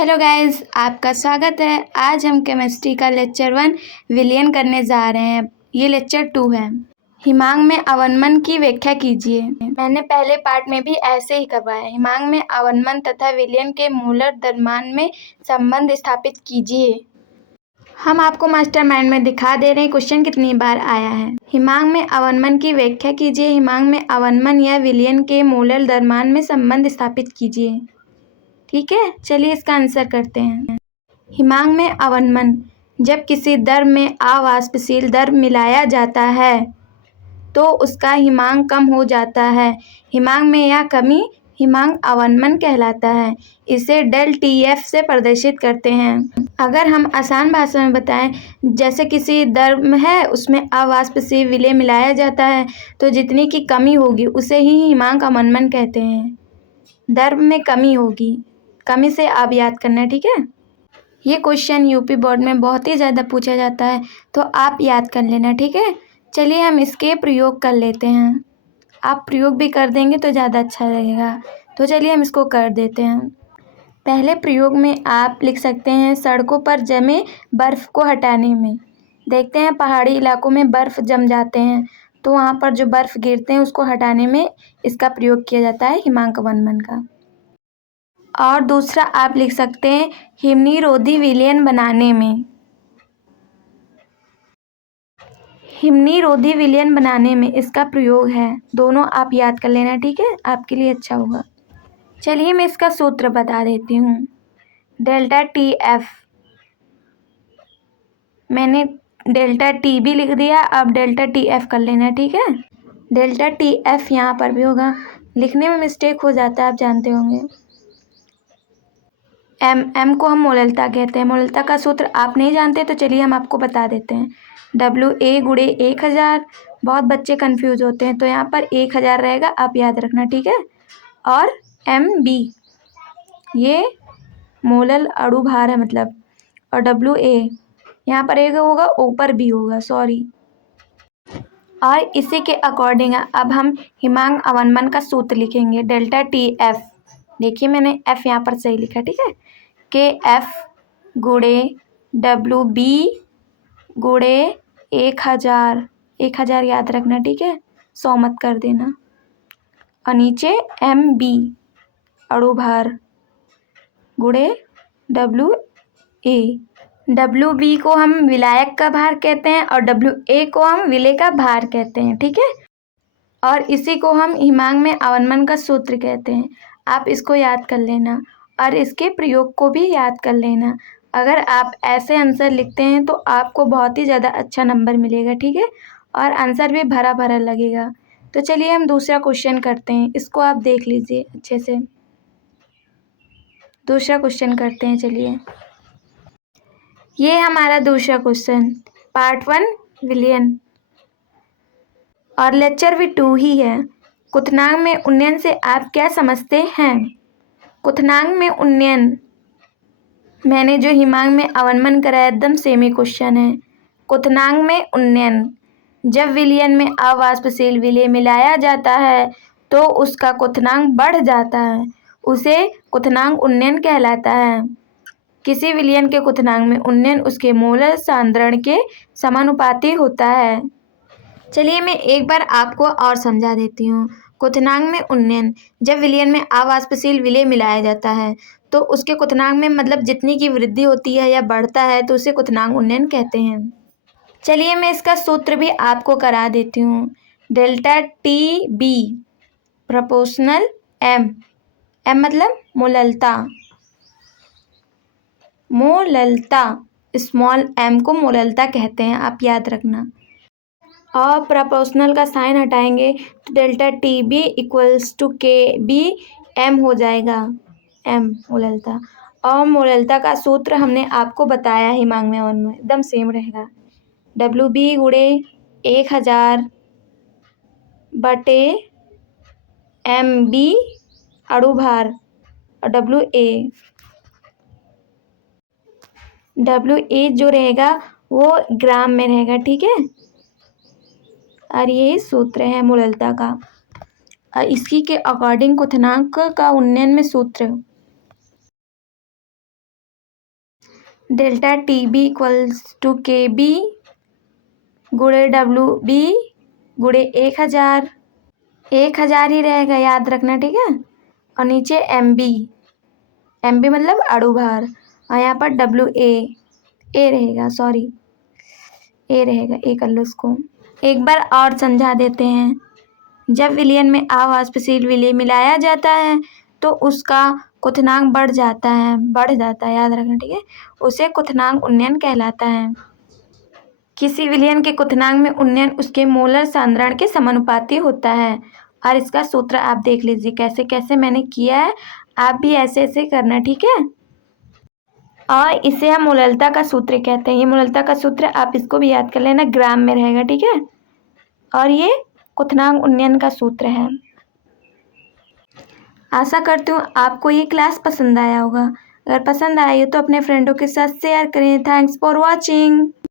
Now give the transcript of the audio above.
Hello guys, आपका स्वागत है। आज हम केमिस्ट्री का लेक्चर 1 विलयन करने जा रहे हैं। ये लेक्चर 2 है। हिमांक में अवनमन की व्याख्या कीजिए। मैंने पहले पार्ट में भी ऐसे ही करवाया। हिमांक में अवनमन तथा विलयन के मोलर द्रव्यमान में संबंध स्थापित कीजिए। हम आपको मास्टरमाइंड में दिखा दे रहे हैं क्वेश्चन कितनी बार आया है। हिमांक में अवनमन की व्याख्या कीजिए। हिमांक में अवनमन या विलयन के मोलर द्रव्यमान में संबंध स्थापित कीजिए। ठीक है, चलिए इसका आंसर करते हैं। हिमांक में अवनमन, जब किसी द्रव में अवाष्पशील द्रव मिलाया जाता है तो उसका हिमांक कम हो जाता है। हिमांक में यह कमी हिमांक अवनमन कहलाता है। इसे डेल TF से प्रदर्शित करते हैं। अगर हम आसान भाषा में बताएं, जैसे किसी द्रव है उसमें अवाष्पशील विलय मिलाया जाता है तो जितनी की कमी होगी उसे ही हिमांक अवनमन कहते हैं। द्रव में कमी होगी, कमी से आप याद करना, ठीक है। ये क्वेश्चन यूपी बोर्ड में बहुत ही ज़्यादा पूछा जाता है तो आप याद कर लेना, ठीक है। चलिए हम इसके प्रयोग कर लेते हैं। आप प्रयोग भी कर देंगे तो ज़्यादा अच्छा लगेगा। तो चलिए हम इसको कर देते हैं। पहले प्रयोग में आप लिख सकते हैं, सड़कों पर जमे बर्फ़ को हटाने में। देखते हैं पहाड़ी इलाकों में बर्फ़ जम जाते हैं तो वहाँ पर जो बर्फ़ गिरते हैं उसको हटाने में इसका प्रयोग किया जाता है हिमांक अवनमन का। और दूसरा आप लिख सकते हैं, हिमनीरोधी विलयन बनाने में। हिमनीरोधी विलयन बनाने में इसका प्रयोग है। दोनों आप याद कर लेना, ठीक है, आपके लिए अच्छा होगा। चलिए मैं इसका सूत्र बता देती हूँ। डेल्टा TF, मैंने डेल्टा T भी लिख दिया, अब डेल्टा TF कर लेना, ठीक है। डेल्टा TF यहाँ पर भी होगा, लिखने में मिस्टेक हो जाता है, आप जानते होंगे। M को हम मोललता कहते हैं। मोललता का सूत्र आप नहीं जानते तो चलिए हम आपको बता देते हैं। WA गुणे 1000। बहुत बच्चे कंफ्यूज होते हैं तो यहाँ पर 1000 रहेगा, आप याद रखना, ठीक है। और MB ये मोलल अणु भार है मतलब, और WA यहाँ पर एक होगा, ऊपर भी होगा, सॉरी। और इसी के अकॉर्डिंग अब हम हिमांक अवनमन का सूत्र लिखेंगे। डेल्टा TF, देखिए मैंने F यहाँ पर सही लिखा, ठीक है। KF गुणे WB गुणे 1000। 1000 याद रखना, ठीक है, 100 मत कर देना। और नीचे MB अणु भार गुणे WA। WB को हम विलायक का भार कहते हैं और WA को हम विलेय का भार कहते हैं, ठीक है। और इसी को हम हिमांक में अवनमन का सूत्र कहते हैं। आप इसको याद कर लेना और इसके प्रयोग को भी याद कर लेना। अगर आप ऐसे आंसर लिखते हैं तो आपको बहुत ही ज़्यादा अच्छा नंबर मिलेगा, ठीक है, और आंसर भी भरा भरा लगेगा। तो चलिए हम दूसरा क्वेश्चन करते हैं, इसको आप देख लीजिए अच्छे से। दूसरा क्वेश्चन करते हैं, चलिए। ये हमारा दूसरा क्वेश्चन, पार्ट 1 विलयन, और लेक्चर भी 2 ही है। क्वथनांक में उन्नयन से आप क्या समझते हैं? क्वथनांक में उन्नयन, मैंने जो हिमांक में अवनमन कराया एकदम सेम ही क्वेश्चन है। क्वथनांक में उन्नयन, जब विलयन में अवाष्पशील विलय मिलाया जाता है तो उसका क्वथनांक बढ़ जाता है, उसे क्वथनांक उन्नयन कहलाता है। किसी विलयन के क्वथनांक में उन्नयन उसके मोलर सांद्रण के समानुपाती होता है। चलिए मैं एक बार आपको और समझा देती हूँ। क्वथनांक में उन्नयन, जब विलयन में अवाष्पशील विलय मिलाया जाता है तो उसके क्वथनांक में मतलब जितनी की वृद्धि होती है या बढ़ता है तो उसे क्वथनांक उन्नयन कहते हैं। चलिए मैं इसका सूत्र भी आपको करा देती हूँ। डेल्टा TB प्रोपोर्शनल M मतलब मोललता। मोललता, स्मॉल m को मोललता कहते हैं, आप याद रखना। और प्रोपोर्शनल का साइन हटाएंगे तो delta TB equals to KB M हो जाएगा, M मोललता। और मोललता का सूत्र हमने आपको बताया हिमांक में अवनमन, एकदम सेम रहेगा। WB गुणे 1000 बटे MB अणु भार और WA जो रहेगा वो ग्राम में रहेगा, ठीक है। और ये सूत्र है मोललता का, और इसी के अकॉर्डिंग क्वथनांक का उन्नयन में सूत्र delta T B equals to K B गुणे डब्ल्यू बी गुणे 1000 ही रहेगा, याद रखना, ठीक है। और नीचे एम बी मतलब अणु भार, और यहाँ पर डब्ल्यू ए रहेगा, सॉरी ए रहेगा, ए कर लो उसको। एक बार और समझा देते हैं। जब विलयन में अवाष्पशील विलय मिलाया जाता है तो उसका क्वथनांक बढ़ जाता है, याद रखना, ठीक है। उसे क्वथनांक उन्नयन कहलाता है। किसी विलयन के क्वथनांक में उन्नयन उसके मोलर सांद्रण के समानुपाती होता है। और इसका सूत्र आप देख लीजिए कैसे कैसे मैंने किया है, आप भी ऐसे ऐसे करना, ठीक है। और इसे हम मोलरता का सूत्र कहते हैं। ये मोलरता का सूत्र आप इसको भी याद कर लेना, ग्राम में रहेगा, ठीक है। और ये क्वथनांक उन्नयन का सूत्र है। आशा करती हूँ आपको ये क्लास पसंद आया होगा। अगर पसंद आए तो अपने फ्रेंडों के साथ शेयर करें। Thanks for watching.